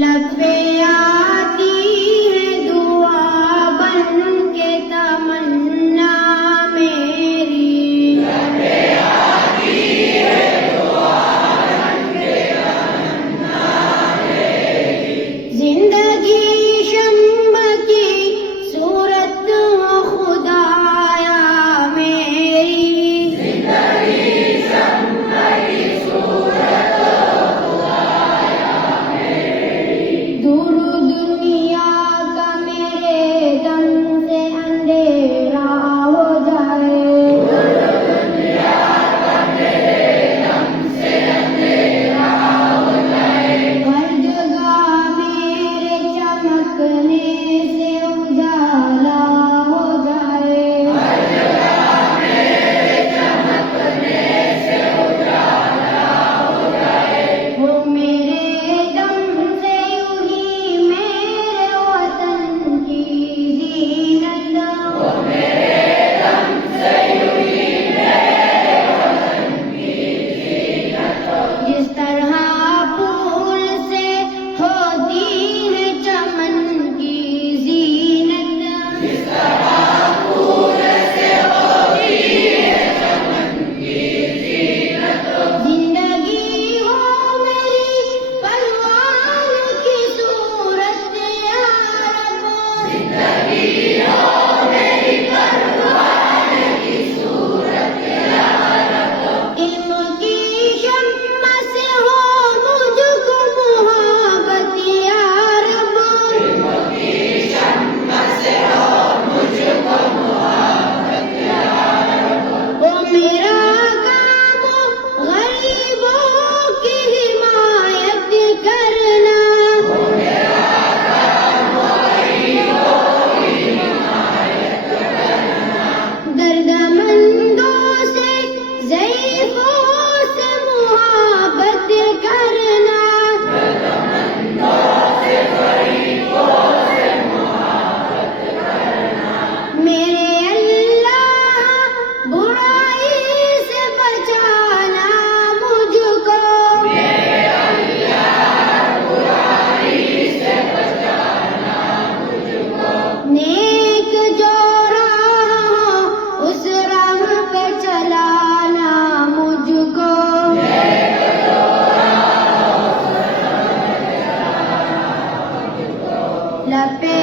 لب پہ آتی ہے دعا بن کے تمنا میری، لب پہ آتی ہے دعا بن کے تمنا میری، زندگی شمع کی صورت ہو خدایا میری، زندگی شمع کی صورت ہو خدایا میری، دور دنیا کا میرے دم سے اندھیرا ہو جائے، دور دنیا کا میرے دم سے اندھیرا ہو جائے، ہر جگہ میرے چمکنے سے اجالا ہو جائے، ہر جگہ میرے چمکنے سے اجالا ہو جائے، ہو میرے دم سے یوں ہی میرے وطن کی زینت، ہو میرے دم سے یوں ہی میرے وطن کی زینت، جس طرح پھول سے ہوتی ہے چمن کی زینت، جس طرح پھول سے ہوتی ہے چمن کی زینت، زندگی ہو میری پروان کی صورت یا رب، زندگی ہو میری پروان کی صورت یا رب، علم کی شمع سے ہو مجھ کو محبت یا رب، علم کی شمع سے ہو مجھ کو محبت یا رب، وہ میرا کام غریبوں کی حمایت کرنا، وہ میرا کام غریبوں کی حمایت کرنا، دردمندوں سے ضعیفوں سے محبت کرنا، دردمندوں سے ضعیفوں سے محبت کرنا، میرے اللہ برائی سے بچانا مجھ کو، میرے اللہ برائی سے بچانا مجھ کو، نیک جو راہ ہو اس راہ پہ چلانا مجھ کو، نیک جو راہ ہو اس راہ پہ چلانا مجھ کو، لب پہ